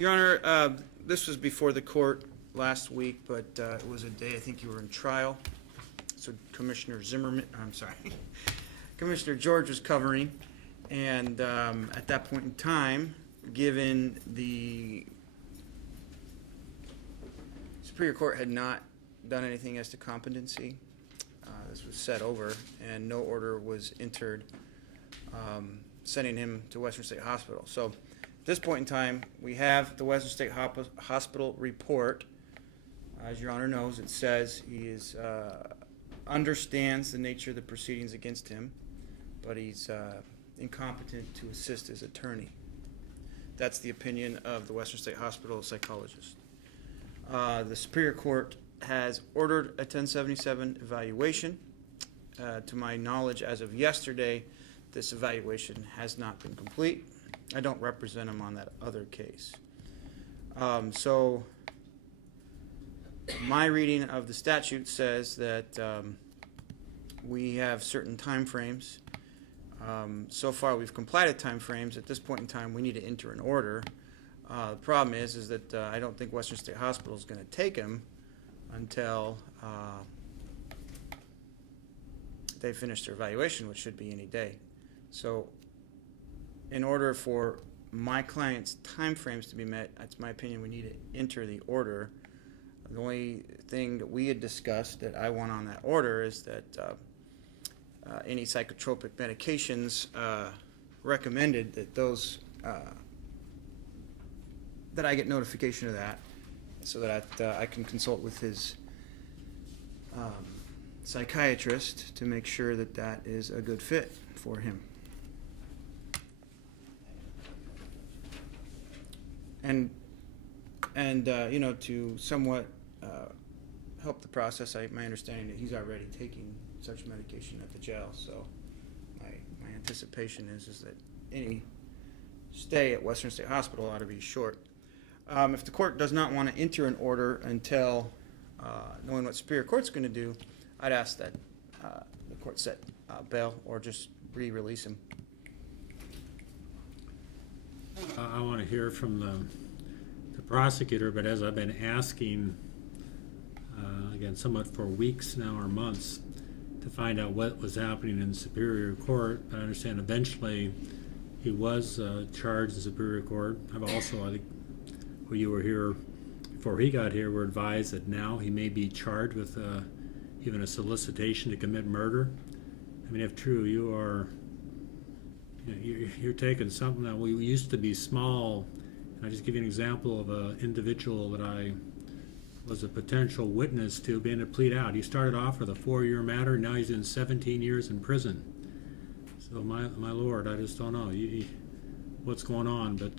Your Honor, this was before the court last week, but it was a day I think you were in trial. So Commissioner Commissioner George was covering, and at that point in time, given the Superior Court had not done anything as to competency, this was set over, and no order was entered sending him to Western State Hospital. So at this point in time, we have the Western State Hospital report. As Your Honor knows, it says he is understands the nature of the proceedings against him, but he's incompetent to assist his attorney. That's the opinion of the Western State Hospital psychologist. The Superior Court has ordered a 1077 evaluation. To my knowledge, as of yesterday, this evaluation has not been complete. I don't represent him on that other case. So my reading of the statute says that we have certain time frames. So far we've completed time frames. At this point in time we need to enter an order. The problem is that I don't think Western State Hospital is going to take him until they finish their evaluation, which should be any day. So in order for my client's time frames to be met, that's my opinion, we need to enter the order. The only thing that we had discussed that I want on that order is that any psychotropic medications recommended that those that I get notification of that, so that I can consult with his psychiatrist to make sure that that is a good fit for him. And you know, to somewhat help the process, my understanding that he's already taking such medication at the jail. So my anticipation is that any stay at Western State Hospital ought to be short. If the court does not want to enter an order until knowing what Superior Court's going to do, I'd ask that the court set bail or just re-release him. I want to hear from the prosecutor, but as I've been asking, again, somewhat for weeks now or months, to find out what was happening in Superior Court, I understand eventually he was charged in Superior Court. I've also, I think, when you were here, before he got here, were advised that now he may be charged with even a solicitation to commit murder. I mean, if true, you are, you're taking something that we used to be small. And I just give you an example of an individual that I was a potential witness to being to plead out. He started off with a 4-year matter, now he's in 17 years in prison. So my Lord, I just don't know what's going on, but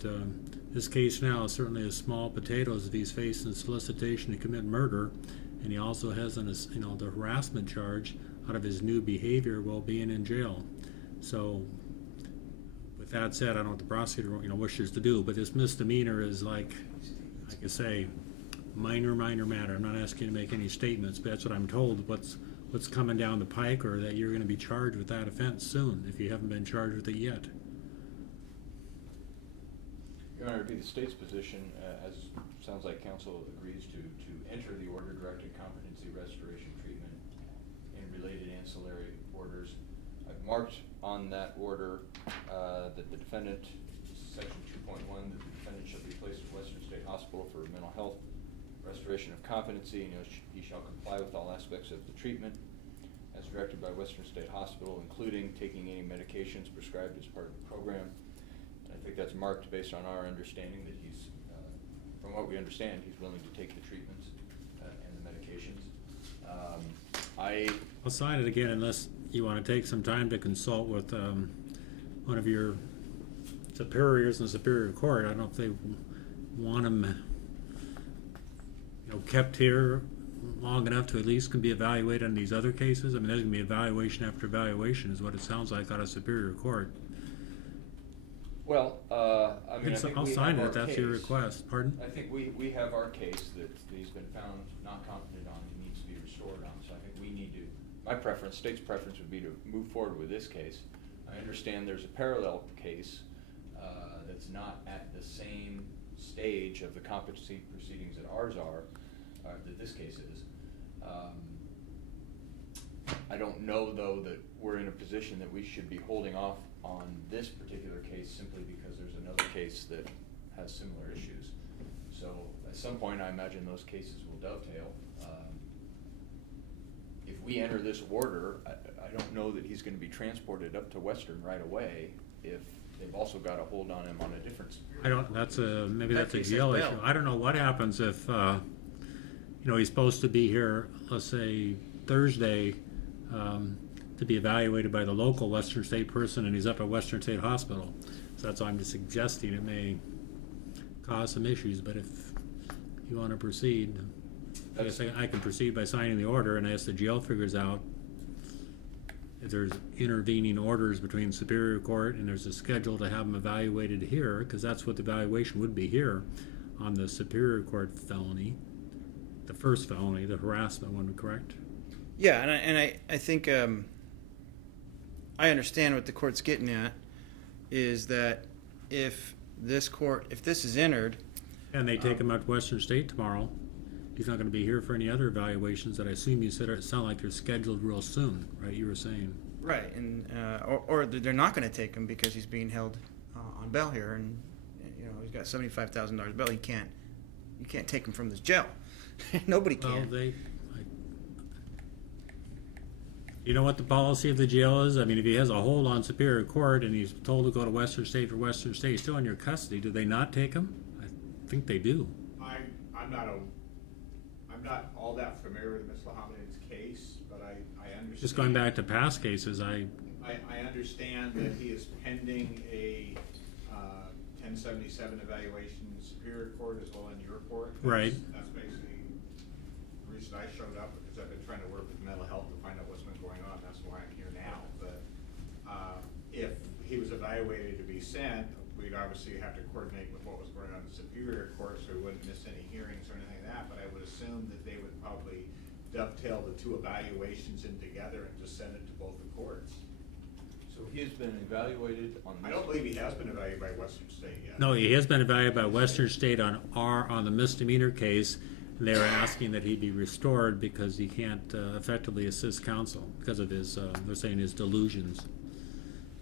this case now is certainly a small potatoes if he's facing solicitation to commit murder, and he also has the harassment charge out of his new behavior while being in jail. So with that said, I don't know what the prosecutor wishes to do, but this misdemeanor is like I say, minor matter. I'm not asking you to make any statements, but that's what I'm told. What's coming down the pike, or that you're going to be charged with that offense soon if you haven't been charged with it yet. Your Honor, it would be the state's position, as sounds like counsel agrees to enter the order directing competency restoration treatment and related ancillary orders. I've marked on that order that the defendant, section 2.1, that the defendant shall be placed at Western State Hospital for mental health restoration of competency, and he shall comply with all aspects of the treatment as directed by Western State Hospital, including taking any medications prescribed as part of the program. And I think that's marked based on our understanding that he's, from what we understand, he's willing to take the treatments and the medications. I'll sign it again unless you want to take some time to consult with one of your superiors in the Superior Court. I don't know if they want him kept here long enough to at least can be evaluated on these other cases. I mean, there's going to be evaluation after evaluation is what it sounds like out of Superior Court. Well, I mean, I'll sign it if that's your request. Pardon? I think we have our case that he's been found not competent on, he needs to be restored on. So I think we need to, my preference, state's preference would be to move forward with this case. I understand there's a parallel case that's not at the same stage of the competency proceedings that ours are, that this case is. I don't know, though, that we're in a position that we should be holding off on this particular case simply because there's another case that has similar issues. So at some point, I imagine those cases will dovetail. If we enter this order, I don't know that he's gonna be transported up to Western right away if they've also got a hold on him on a different superior. I don't, that's a, maybe That that's a case jail has issue. bail. I don't know what happens if, he's supposed to be here, let's say Thursday, to be evaluated by the local Western State person, and he's up at Western State Hospital. So that's why I'm just suggesting it may cause some issues, but if you wanna proceed, I guess I can proceed by signing the order, and as the jail figures out if there's intervening orders between Superior Court and there's a schedule to have them evaluated here, because that's what the evaluation would be here on the Superior Court felony, the first felony, the harassment one, correct? Yeah, and I think I understand what the court's getting at is that if this is entered, And they take him out to Western State tomorrow. He's not gonna be here for any other evaluations that I assume you said it sound like they're scheduled real soon, right? You were saying. right, and or they're not going to take him because he's being held on bail here, and he's got $75,000 bail. You can't take him from this jail. Nobody Well, can. You know what the policy of the jail is? I mean, if he has a hold on Superior Court and he's told to go to Western State for Western State, he's still in your custody. Do they not take him? I think they do. I'm not all that familiar with Ms. Lahamadan's case, but I understand. Just going back to past cases, I understand that he is pending a 1077 evaluation in Superior Court as well in your court. Right. That's basically the reason I showed up, because I've been trying to work with mental health to find out what's been going on. That's why I'm here now. But if he was evaluated to be sent, we'd obviously have to coordinate with what was going on in the Superior Court, so we wouldn't miss any hearings or anything like that. But I would assume that they would probably dovetail the two evaluations in together and just send it to both the courts. So he has been evaluated on this. I don't believe he has been evaluated by Western State yet. No, he has been evaluated by Western State on the misdemeanor case, and they were asking that he be restored because he can't effectively assist counsel because of his, they're saying his delusions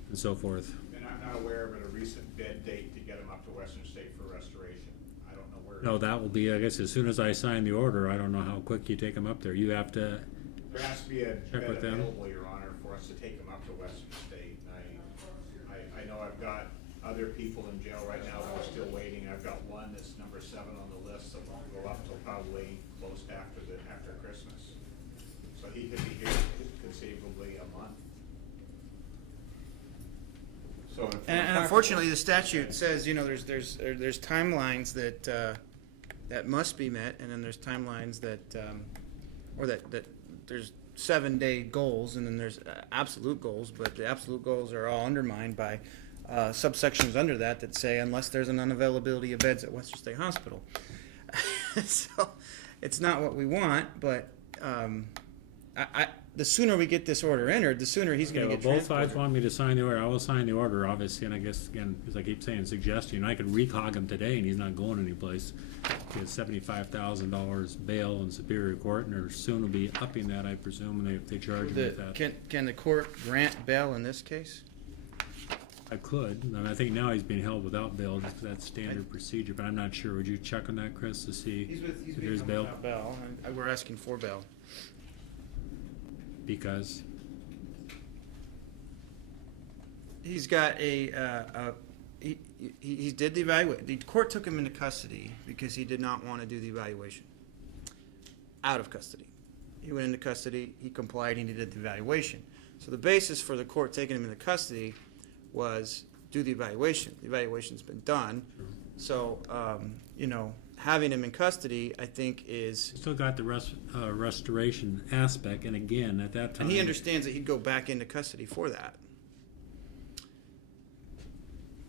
and so forth. And I'm not aware of a recent bid date to get him up to Western State for restoration. I don't know where. No, that will be, I guess, as soon as I sign the order. I don't know how quick you take him up there. You have to, There has to be a Check bed with them. available, Your Honor, for us to take him up to Western State. I know I've got other people in jail right now that are still waiting. I've got one that's number 7 on the list that won't go up till probably close to after Christmas. So he could be here conceivably a month. So from a And practical- unfortunately, the statute says there's timelines that must be met, and then there's timelines that there's 7-day goals, and then there's absolute goals, but the absolute goals are all undermined by subsections under that say unless there's an unavailability of beds at Western State Hospital. So it's not what we want, but the sooner we get this order entered, the sooner he's okay, going to well, get both sides transported. want me to sign the order. I will sign the order, obviously, and I guess, again, as I keep saying, suggesting, I could recog him today and he's not going anyplace. He has $75,000 bail in Superior Court, and they're soon will be upping that, I presume, if they charge him with that. Can the court grant bail in this case? I could, and I think now he's being held without bail, just 'cause that's standard procedure, but I'm not sure. Would you check on that, Chris, to see if there's bail? Bail, and we're asking for bail. Because, He's got he did the evaluation. The court took him into custody because he did not want to do the evaluation. Out of custody. He went into custody, he complied, and he did the evaluation. So the basis for the court taking him into custody was do the evaluation. The evaluation's been done. So, having him in custody, I think is, still got the restoration aspect, and again, at that time. and he understands that he'd go back into custody for that.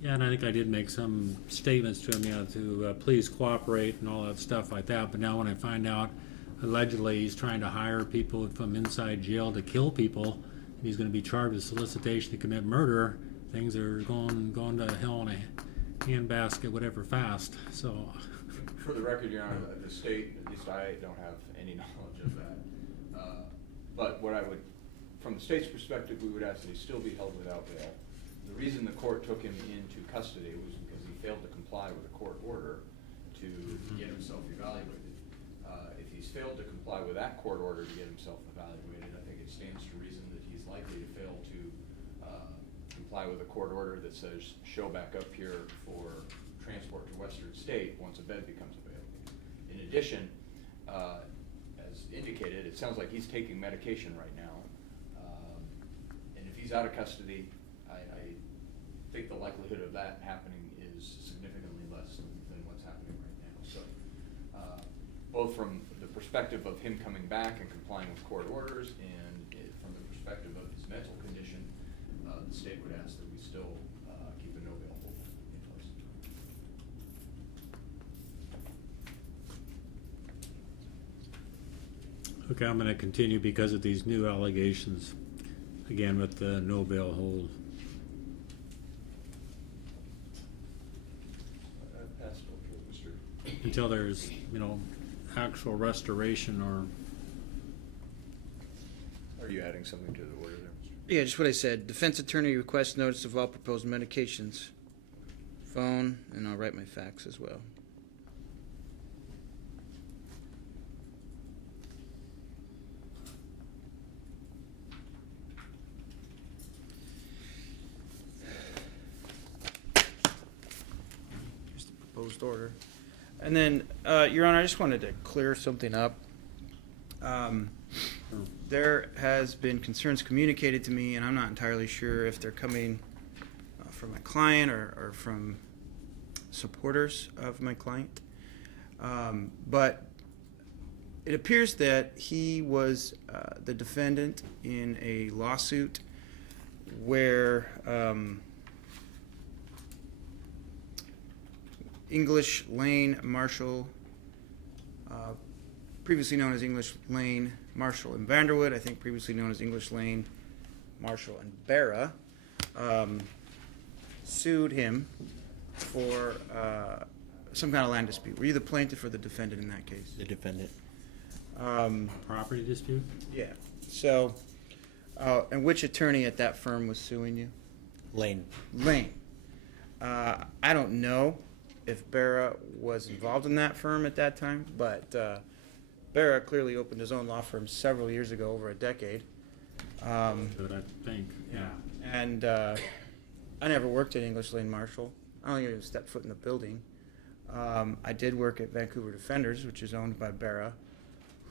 Yeah, and I think I did make some statements to him, to please cooperate and all that stuff like that, but now when I find out allegedly he's trying to hire people from inside jail to kill people, and he's gonna be charged with solicitation to commit murder, things are going to hell in a handbasket, whatever, fast, so. For the record, Your Honor, the state, at least I don't have any knowledge of that. But what I would, from the state's perspective, we would ask that he still be held without bail. The reason the court took him into custody was because he failed to comply with a court order to get himself evaluated. If he's failed to comply with that court order to get himself evaluated, I think it stands to reason that he's likely to fail to comply with a court order that says show back up here for transport to Western State once a bed becomes available. In addition, as indicated, it sounds like he's taking medication right now. And if he's out of custody, I think the likelihood of that happening is significantly less than what's happening right now. So, both from the perspective of him coming back and complying with court orders and from the perspective of his mental condition, the state would ask that we still keep a no bail hold in place. Okay, I'm gonna continue because of these new allegations, again with the no bail hold. Passed over to Mr. Until there's, actual restoration or. Are you adding something to the order there, Mr.? Yeah, just what I said. Defense attorney requests notice of all proposed medications. Phone, and I'll write my fax as well. Here's the proposed order. And then, Your Honor, I just wanted to clear something up. There has been concerns communicated to me, and I'm not entirely sure if they're coming from my client or from supporters of my client. But it appears that he was the defendant in a lawsuit where English Lane Marshall, previously known as English Lane Marshall and Vanderwood, I think previously known as English Lane Marshall and Barra, sued him for some kind of land dispute. Were you the plaintiff or the defendant in that case? The defendant. Property dispute? Yeah. So, and which attorney at that firm was suing you? Lane. Lane. I don't know if Barra was involved in that firm at that time, but Barra clearly opened his own law firm several years ago, over a decade. But I think, yeah. And I never worked at English Lane Marshall. I don't even step foot in the building. I did work at Vancouver Defenders, which is owned by Barra,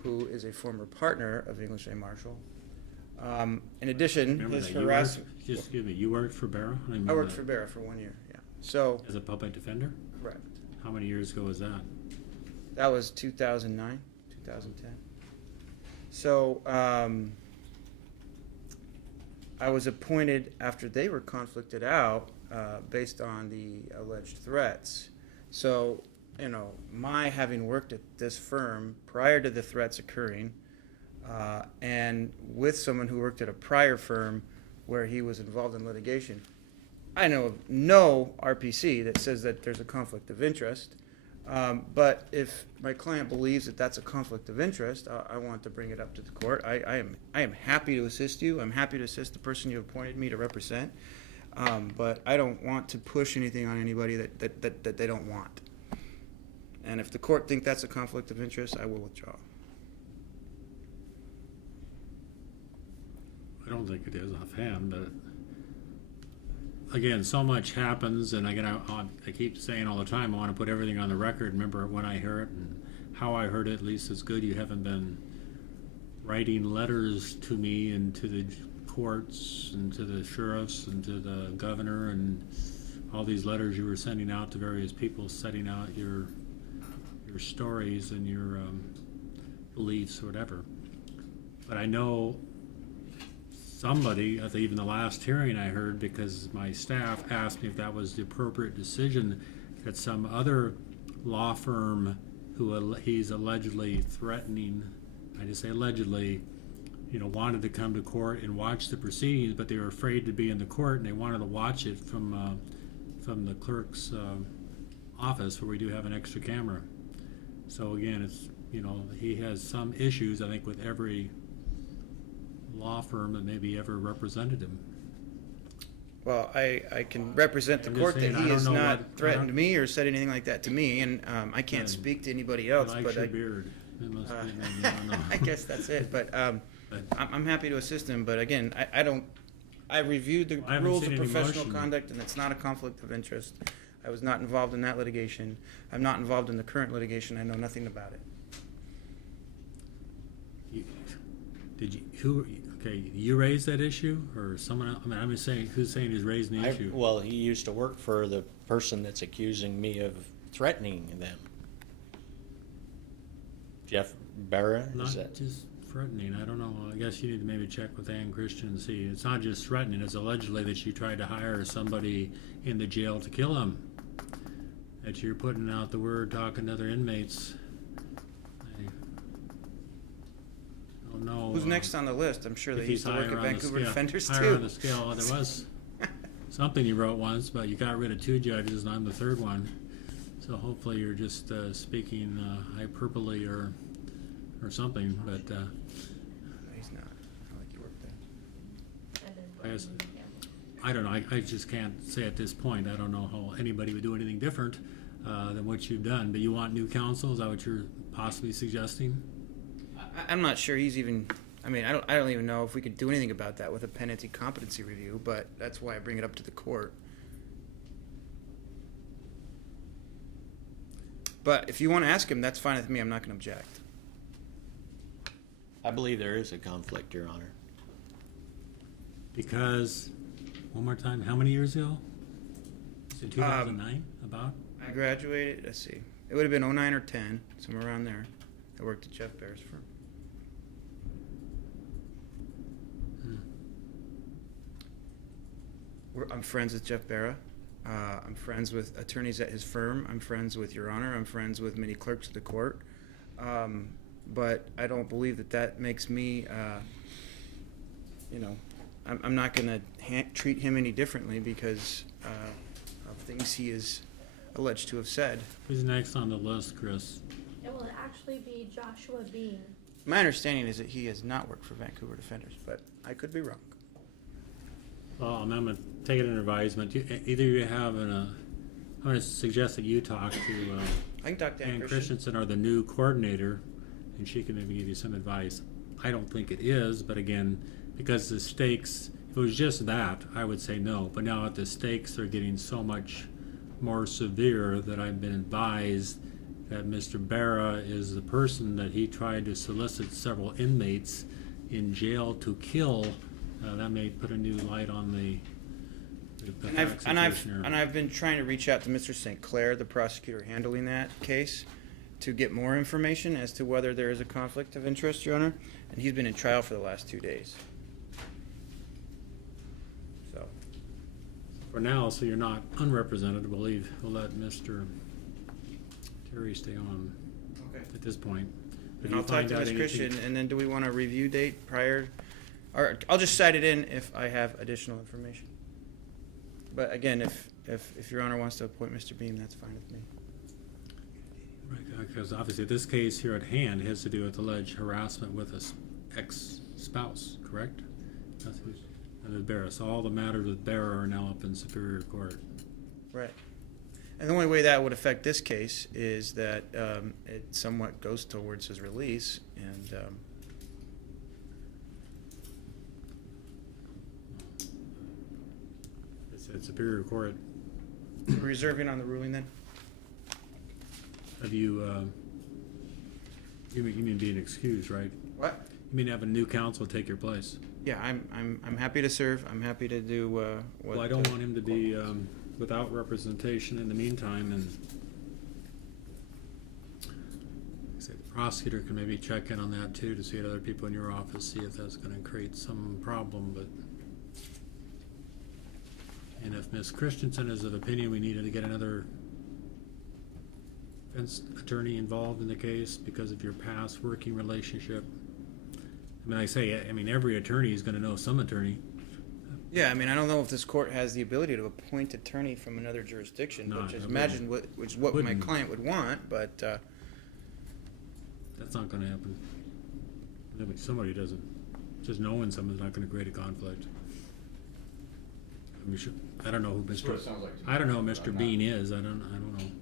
who is a former partner of English Lane Marshall. In addition, Remember his that you harassment. worked, just excuse me, you worked for Barra? I worked for Barra for 1 year, yeah. So, As a public defender? correct. How many years ago was that? That was 2009, 2010. So, I was appointed after they were conflicted out based on the alleged threats. So, my having worked at this firm prior to the threats occurring, and with someone who worked at a prior firm where he was involved in litigation, I know of no RPC that says that there's a conflict of interest. But if my client believes that that's a conflict of interest, I want to bring it up to the court. I am happy to assist you. I'm happy to assist the person you appointed me to represent. But I don't want to push anything on anybody that they don't want. And if the court thinks that's a conflict of interest, I will withdraw. I don't think it is offhand, but again, so much happens, and I keep saying all the time, I want to put everything on the record. Remember when I hear it and how I heard it. At least it's good you haven't been writing letters to me and to the courts and to the sheriffs and to the governor and all these letters you were sending out to various people, setting out your stories and your beliefs or whatever. But I know somebody, even the last hearing I heard, because my staff asked me if that was the appropriate decision, that some other law firm who he's allegedly threatening, I just say allegedly, wanted to come to court and watch the proceedings, but they were afraid to be in the court, and they wanted to watch it from from the clerk's office where we do have an extra camera. So again, it's, you know, he has some issues, I think, with every law firm that maybe ever represented him. Well, I can represent the I'm just court that saying, I he don't has know not what- threatened me or said anything like that to me, and I can't Good. speak to anybody I else, like but your beard. It must be, maybe, I don't know. I guess that's it, but But- I'm happy to assist him, but again, I reviewed the I haven't rules seen of any professional motion. conduct, and it's not a conflict of interest. I was not involved in that litigation. I'm not involved in the current litigation. I know nothing about it. You raised that issue, or someone else? I mean, I'm just saying, who's saying he's raising the issue? Well, he used to work for the person that's accusing me of threatening them. Jeff Barra, Not is that? just threatening, I don't know, I guess you need to maybe check with Ann Christian and see. It's not just threatening, it's allegedly that you tried to hire somebody in the jail to kill him. That you're putting out the word, talking to other inmates. I don't know. Who's next on the list? I'm sure if they he's used to work higher at on the Vancouver scale- Defenders higher on the too. scale. There was something you wrote once, but you got rid of 2 judges, and I'm the 3rd one. So hopefully you're just speaking hyperbole or something, but No, he's not. I like your work there. I guess- I don't know. I just can't say at this point. I don't know how anybody would do anything different than what you've done. But you want new counsel? Is that what you're possibly suggesting? I'm not sure he's even. I mean, I don't even know if we could do anything about that with a penalty competency review. But that's why I bring it up to the court. But if you want to ask him, that's fine with me. I'm not going to object. I believe there is a conflict, Your Honor. Because, one more time, how many years ago? Is it 2009? About? I graduated. Let's see. It would have been 09 or 10, somewhere around there. I worked at Jeff Bear's firm. I'm friends with Jeff Barra. I'm friends with attorneys at his firm. I'm friends with Your Honor. I'm friends with many clerks of the court. But I don't believe that makes me, I'm not going to treat him any differently because of things he is alleged to have said. Who's next on the list, Chris? It will actually be Joshua Bean. My understanding is that he has not worked for Vancouver Defenders, but I could be wrong. Well, I'm going to take it in advisement. Either you have I'm going to suggest that you talk to I can talk to Ann Ann Christian. Christensen, or the new coordinator, and she can maybe give you some advice. I don't think it is, but again, because the stakes, if it was just that, I would say no. But now that the stakes are getting so much more severe, that I've been advised that Mr. Barra is the person that he tried to solicit several inmates in jail to kill. That may put a new light on the fact situation here. And I've been trying to reach out to Mr. St. Clair, the prosecutor handling that case, to get more information as to whether there is a conflict of interest, Your Honor. And he's been in trial for the last 2 days. So, For now, so you're not unrepresented, we'll let Mr. Terry stay on okay. at this point. If And you I'll talk find to out Ms. anything- Christian, and then do we want a review date prior? Or I'll just cite it in if I have additional information. But again, if Your Honor wants to appoint Mr. Beam, that's fine with me. Right, because obviously this case here at hand has to do with alleged harassment with a ex-spouse, correct? That's who's, and with Barra. So all the matters with Barra are now up in Superior Court. Right. And the only way that would affect this case is that it somewhat goes towards his release, and It's at Superior Court. reserving on the ruling then? Have you, you mean being excused, right? What? You mean have a new counsel take your place? Yeah, I'm happy to serve. I'm happy to do what. Well, I don't want him to be without representation in the meantime, and say the prosecutor can maybe check in on that too, to see at other people in your office, see if that's going to create some problem. But and if Ms. Christensen is of opinion we needed to get another defense attorney involved in the case because of your past working relationship, I mean, every attorney is going to know some attorney. Yeah, I mean, I don't know if this court has the ability to appoint attorney from another jurisdiction, No, but just it imagine which is what my Wouldn't. client would want, but, That's not gonna happen. I mean, somebody doesn't, just knowing someone's not gonna create a conflict. I don't know who That's what it Mr. sounds like to me. I don't know who but Mr. I'm not- Bean is, I don't know.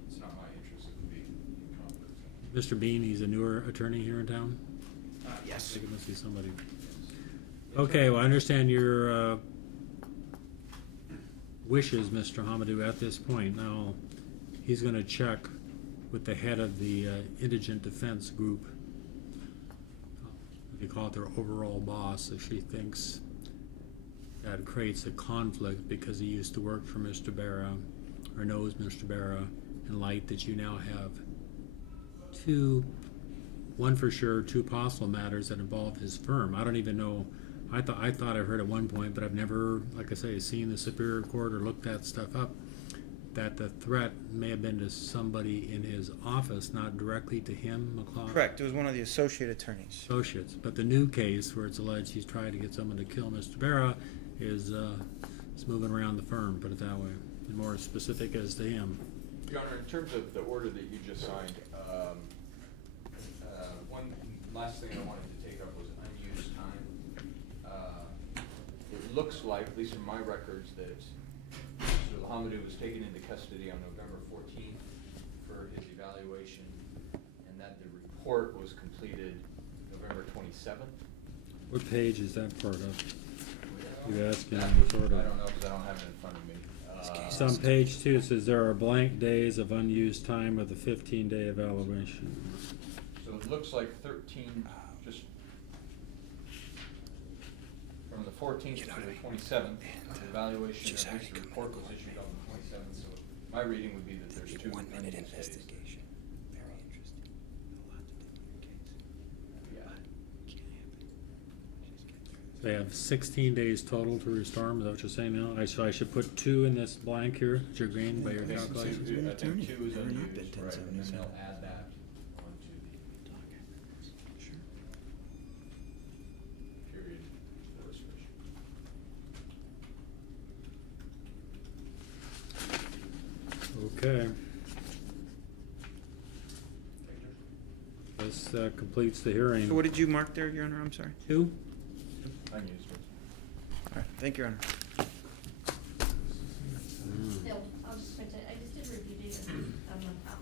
It's not my interest to be in conflict. Mr. Bean, he's a newer attorney here in town? I yes. think it must be somebody. Okay, well, I understand your wishes, Mr. Hamadou, at this point. Now, he's gonna check with the head of the indigent defense group. They call it their overall boss, if she thinks that creates a conflict because he used to work for Mr. Barra, or knows Mr. Barra, in light that you now have one for sure, two possible matters that involve his firm. I don't even know, I thought I heard at one point, but I've never, like I say, seen the Superior Court or looked that stuff up, that the threat may have been to somebody in his office, not directly to him, McLeod. Correct, it was one of the associate attorneys. Associates. But the new case where it's alleged he's tried to get someone to kill Mr. Barra is moving around the firm, put it that way, and more specific as to him. Your Honor, in terms of the order that you just signed, one last thing I wanted to take up was unused time. It looks like, at least from my records, that Mr. Hamadou was taken into custody on November 14th for his evaluation, and that the report was completed November 27th. What page is that part of? You asking That me was- sort of? I don't know, because I don't have it in front of me. It's on page 2, it says there are blank days of unused time of the 15-day evaluation. So it looks like 13, just from the 14th to the 27th, the evaluation of this report was issued on the 27th, so my reading would be that there's two unused days. Very interesting. Yeah. They have 16 days total to restore them, is that what you're saying now? So I should put 2 in this blank here, that you're agreeing by your I think calculations? two- I think Attorney. 2 is Never not been unused, right, and then 1077. they'll add that onto the period for restoration. Okay. This completes the hearing. So what did you mark there, Your Honor, I'm sorry? 2? Unused ones. All right, thank you, Your Honor. Bill, I'll just print it, I just did review data on one file,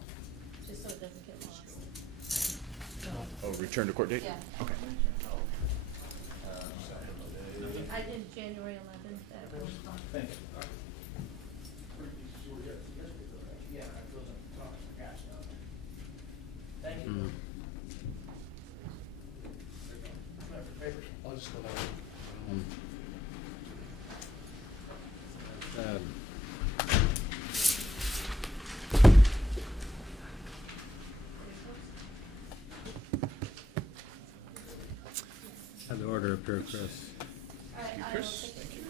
just so it doesn't get lost. Oh, return to court date? Yeah. Okay. I did January 11th at 1 o'clock. Thank you. Mm. I'll just go down. Bad. Have the order up here, Chris. All right, I will take it.